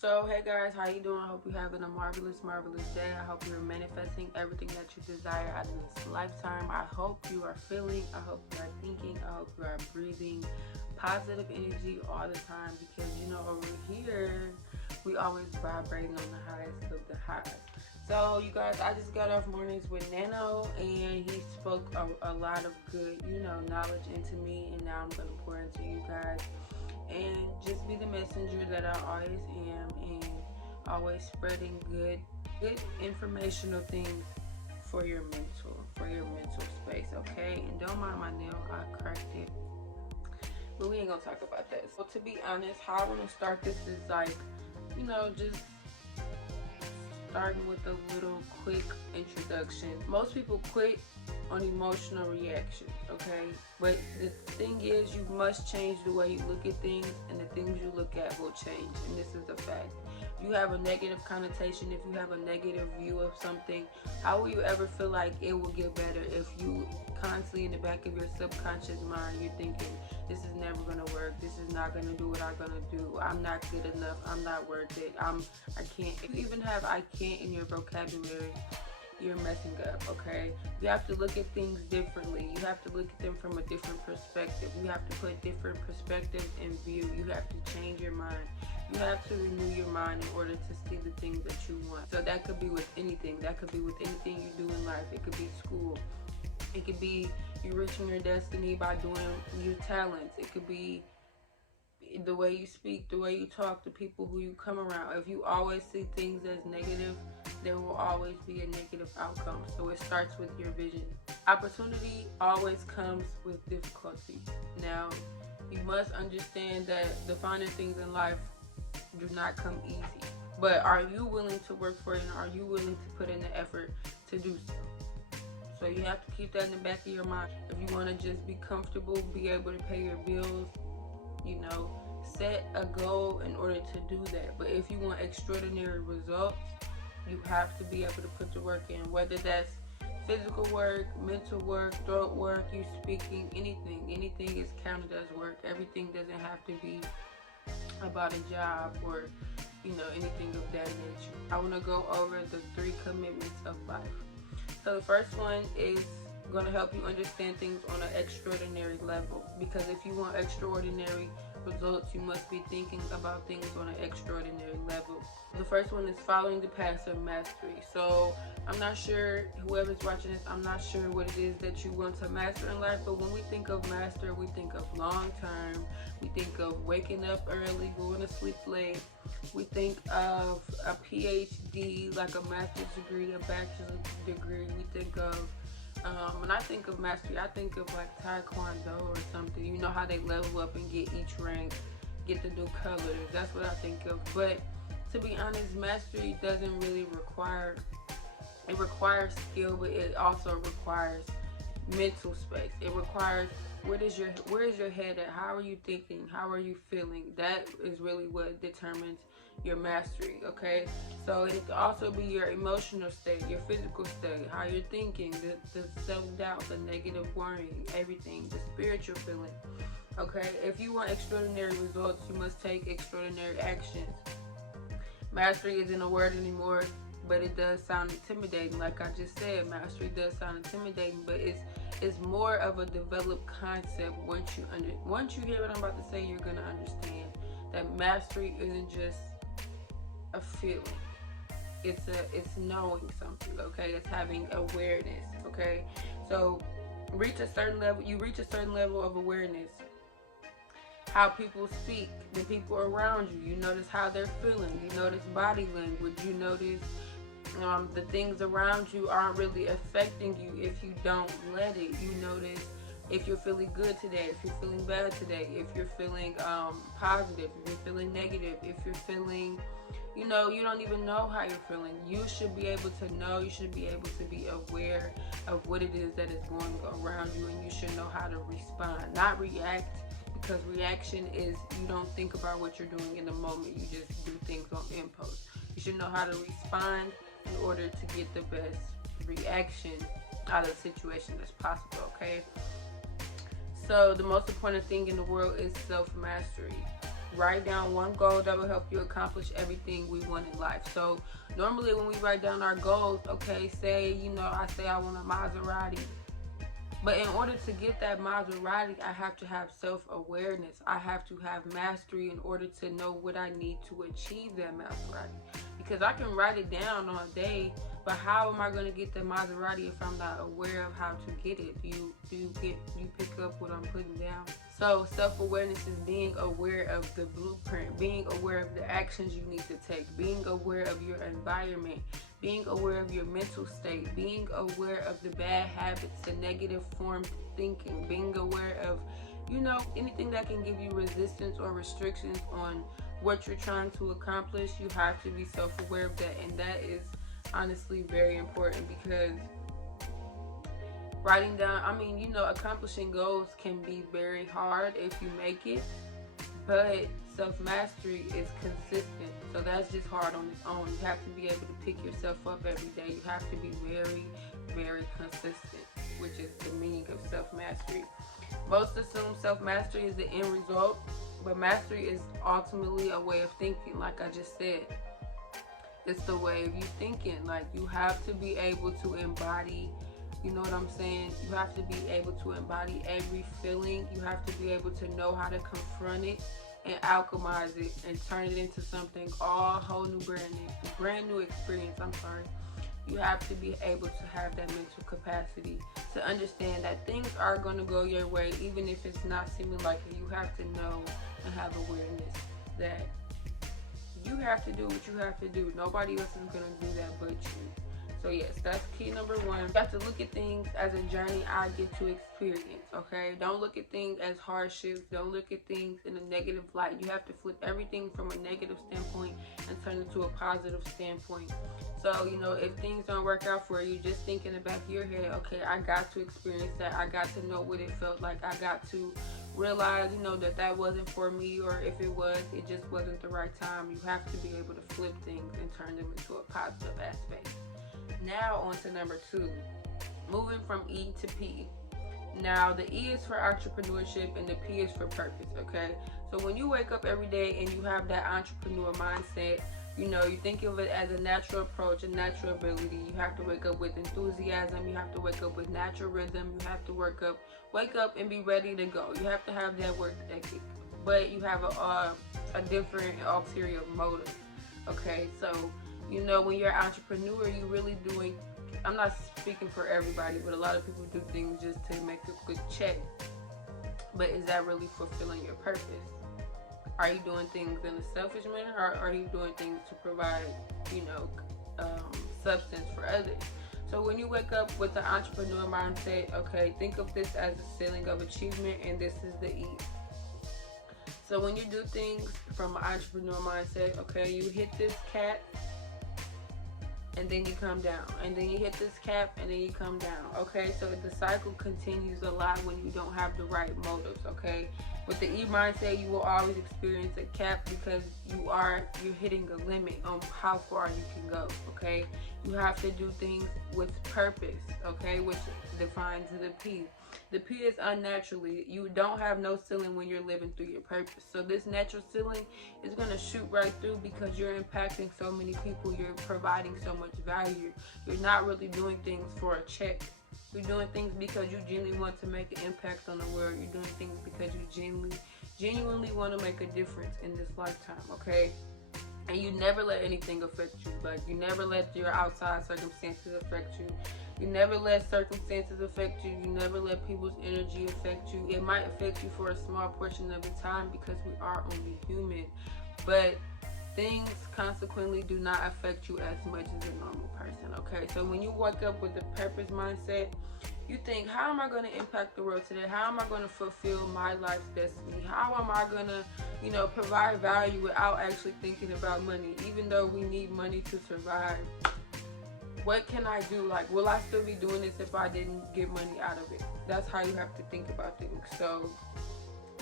So hey guys, how you doing? I hope you're having a marvelous day. I hope you're manifesting everything that you desire out of this lifetime. I hope you are feeling, I hope you are thinking, I hope you are breathing positive energy all the time, because you know over here we always vibrating on the highest of the highs. So you guys, I just got off mornings with Nano, and he spoke a lot of good, knowledge into me, and now I'm gonna pour into you guys and just be the messenger that I always am, and always spreading good informational things for your mental space, okay? And don't mind my nail, I cracked it, but we ain't gonna talk about that. So to be honest, how I want to start this is like, just starting with a little quick introduction. Most people quit on emotional reactions, okay? But the thing is, you must change the way you look at things, and the things you look at will change, and this is a fact. If you have a negative connotation, if you have a negative view of something, how will you ever feel like it will get better if you constantly in the back of your subconscious mind you're thinking, this is never gonna work, this is not gonna do what I'm gonna do, I'm not good enough, I'm not worth it, I can't. If you even have I can't in your vocabulary, you're messing up, okay? You have to look at things differently. You have to look at them from a different perspective. You have to put different perspectives in view. You have to change your mind. You have to renew your mind in order to see the things that you want. So that could be with anything. That could be with anything you do in life. It could be school. It could be you reaching your destiny by doing new talents. It could be the way you speak, the way you talk, the people who you come around. If you always see things as negative, there will always be a negative outcome. So it starts with your vision. Opportunity always comes with difficulty. Now, you must understand that the finer things in life do not come easy. But are you willing to work for it, and are you willing to put in the effort to do so? So you have to keep that in the back of your mind. If you want to just be comfortable, be able to pay your bills, set a goal in order to do that. But if you want extraordinary results, you have to be able to put the work in, whether that's physical work, mental work, throat work, you speaking, anything is counted as work. Everything doesn't have to be about a job or anything of that nature. I want to go over the 3 commitments of life. So the first one is going to help you understand things on an extraordinary level, because if you want extraordinary results, you must be thinking about things on an extraordinary level. The first one is following the path of mastery. So I'm not sure, whoever's watching this, I'm not sure what it is that you want to master in life, but when we think of master, we think of long term, we think of waking up early, going to sleep late, we think of a PhD, like a master's degree, a bachelor's degree, we think of when I think of mastery, I think of like Taekwondo or something. You know how they level up and get each rank, get the new colors. That's what I think of. But to be honest, mastery doesn't really require, it requires skill, but it also requires mental space. It requires, where is your head at? How are you thinking? How are you feeling? That is really what determines your mastery, okay? So it can also be your emotional state, your physical state, how you're thinking, the self-doubt, the negative worrying, everything, the spiritual feeling, okay? If you want extraordinary results, you must take extraordinary actions. Mastery isn't a word anymore, but it does sound intimidating. Like I just said, mastery does sound intimidating, but it's more of a developed concept. Once you hear what I'm about to say, you're gonna understand that mastery isn't just a feeling. It's knowing something, okay? It's having awareness, okay? So you reach a certain level of awareness. How people speak, the people around you, you notice how they're feeling, you notice body language, you notice the things around you aren't really affecting you if you don't let it. You notice if you're feeling good today, if you're feeling bad today, if you're feeling positive, if you're feeling negative, if you're feeling, you don't even know how you're feeling. You should be able to know, you should be able to be aware of what it is that is going around you, and you should know how to respond, not react, because reaction is you don't think about what you're doing in the moment, you just do things on impulse. You should know how to respond in order to get the best reaction out of the situation as possible, okay? So the most important thing in the world is self-mastery. write down one goal that will help you accomplish everything we want in life. So normally when we write down our goals, okay, say, you know, I say I want a Maserati. But in order to get that Maserati, I have to have self-awareness. I have to have mastery in order to know what I need to achieve that Maserati. Because I can write it down all day, but how am I going to get the Maserati if I'm not aware of how to get it? Do you pick up what I'm putting down? So self-awareness is being aware of the blueprint, being aware of the actions you need to take, being aware of your environment, being aware of your mental state, being aware of the bad habits, the negative formed thinking, being aware of, you know, anything that can give you resistance or restrictions on what you're trying to accomplish. You have to be self-aware of that, and that is honestly very important, because writing down, I mean, you know, accomplishing goals can be very hard if you make it, but self-mastery is consistent. So that's just hard on its own. You have to be able to pick yourself up every day. You have to be very, very consistent, which is the meaning of self-mastery. Most assume self-mastery is the end result, but mastery is ultimately a way of thinking, like I just said. It's the way of you thinking. Like, you have to be able to embody, you know what I'm saying? You have to be able to embody every feeling. You have to be able to know how to confront it and alchemize it and turn it into something all whole new, brand new experience. You have to be able to have that mental capacity to understand that things are going to go your way, even if it's not seeming like it. You have to know and have awareness that you have to do what you have to do. Nobody else is going to do that but you. So yes, that's key number one. You have to look at things as a journey I get to experience, okay? Don't look at things as hardships. Don't look at things in a negative light. You have to flip everything from a negative standpoint and turn it to a positive standpoint. So, you know, if things don't work out for you, just think in the back of your head, okay, I got to experience that. I got to know what it felt like. I got to realize, you know, that that wasn't for me, or if it was, it just wasn't the right time. You have to be able to flip things and turn them into a positive aspect. Now on to number 2, moving from E to P. Now the E is for entrepreneurship and the P is for purpose, okay? So when you wake up every day and you have that entrepreneur mindset, you know, you think of it as a natural approach, a natural ability. You have to wake up with enthusiasm. You have to wake up with natural rhythm. You have to wake up and be ready to go. You have to have that work ethic, but you have a different ulterior motive, okay? So, you know, when you're an entrepreneur, you're really doing, I'm not speaking for everybody, but a lot of people do things just to make a quick check. But is that really fulfilling your purpose? Are you doing things in a selfish manner, or are you doing things to provide, you know, substance for others? So when you wake up with the entrepreneur mindset, okay, think of this as a ceiling of achievement, and this is the E. So when you do things from an entrepreneur mindset, okay, you hit this cap, and then you come down, and then you hit this cap, and then you come down, okay? So the cycle continues a lot when you don't have the right motives, okay? With the E mindset, you will always experience a cap because you're hitting a limit on how far you can go, okay? You have to do things with purpose, okay, which defines the P. The P is unnaturally. You don't have no ceiling when you're living through your purpose. So this natural ceiling is going to shoot right through because you're impacting so many people. You're providing so much value. You're not really doing things for a check. You're doing things because you genuinely want to make an impact on the world. You're doing things because you genuinely want to make a difference in this lifetime, okay? And you never let anything affect you. Like, you never let your outside circumstances affect you. You never let circumstances affect you. You never let people's energy affect you. It might affect you for a small portion of the time because we are only human. But things consequently do not affect you as much as a normal person, okay? So when you wake up with the purpose mindset, you think, how am I going to impact the world today? How am I going to fulfill my life's destiny? How am I going to, you know, provide value without actually thinking about money? Even though we need money to survive, what can I do? Like, will I still be doing this if I didn't get money out of it? That's how you have to think about things. So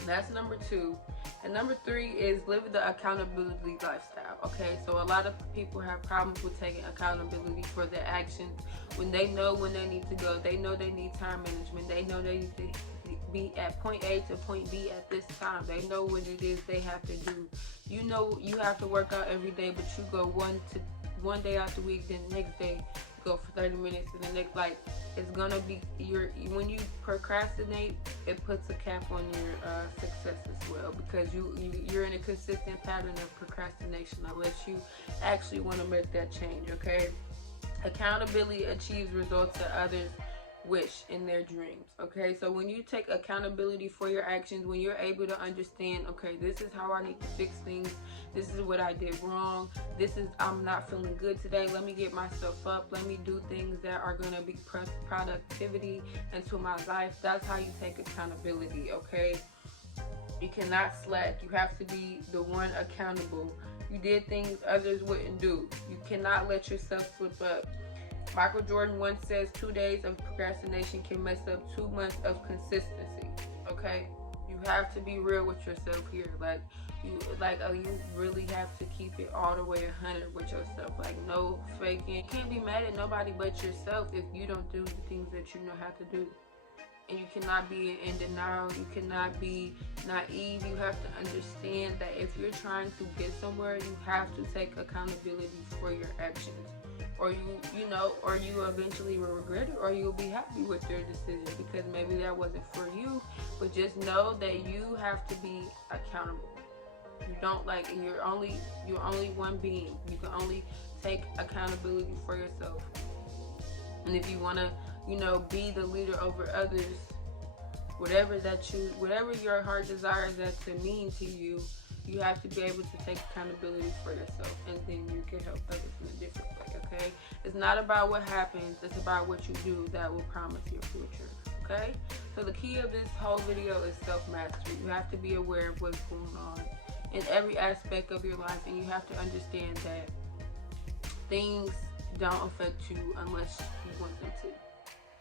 that's number 2. And number 3 is living the accountability lifestyle, okay? So a lot of people have problems with taking accountability for their actions. When they know when they need to go, they know they need time management, they know they need to be at point A to point B at this time. They know what it is they have to do. You know you have to work out every day, but you go one day out the week, then the next day go for 30 minutes, and the next, like, it's gonna be when you procrastinate, it puts a cap on your success as well, because you're in a consistent pattern of procrastination unless you actually want to make that change. Okay, accountability achieves results that others wish in their dreams. Okay, so when you take accountability for your actions, when you're able to understand, okay, this is how I need to fix things, this is what I did wrong, I'm not feeling good today, let me get myself up, let me do things that are going to be productivity into my life. That's how you take accountability. Okay, you cannot slack. You have to be the one accountable. You did things others wouldn't do. You cannot let yourself slip up. Michael Jordan once says 2 days of procrastination can mess up 2 months of consistency. Okay, you have to be real with yourself here. You really have to keep it all the way 100 with yourself. Like, no faking. You can't be mad at nobody but yourself if you don't do the things that you know how to do. And you cannot be in denial. You cannot be naive. You have to understand that if you're trying to get somewhere, you have to take accountability for your actions. Or you eventually will regret it, or you'll be happy with your decision because maybe that wasn't for you. But just know that you have to be accountable. You don't you're only one being. You can only take accountability for yourself. And if you want to, be the leader over others, whatever your heart desires that to mean to you, you have to be able to take accountability for yourself, and then you can help others in a different way. Okay, it's not about what happens, it's about what you do that will promise your future. Okay, so the key of this whole video is self-mastery. You have to be aware of what's going on in every aspect of your life, and you have to understand that things don't affect you unless you want them to.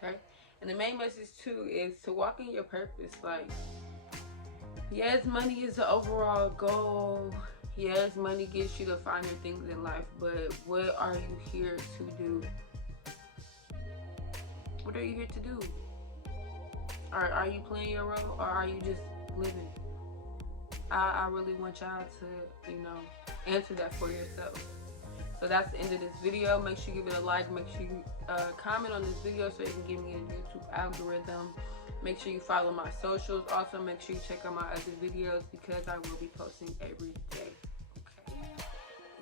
Okay, and the main message too is to walk in your purpose. Like, yes, money is the overall goal. Yes, money gets you the finer things in life, but what are you here to do? What are you here to do? Are you playing your role, or are you just living? I really want y'all to, answer that for yourself. So that's the end of this video. Make sure you give it a like. Make sure you comment on this video so you can get me in the YouTube algorithm. Make sure you follow my socials. Also, make sure you check out my other videos because I will be posting every day. Okay?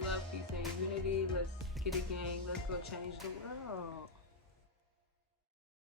Love, peace, and unity. Let's get it, gang. Let's go change the world.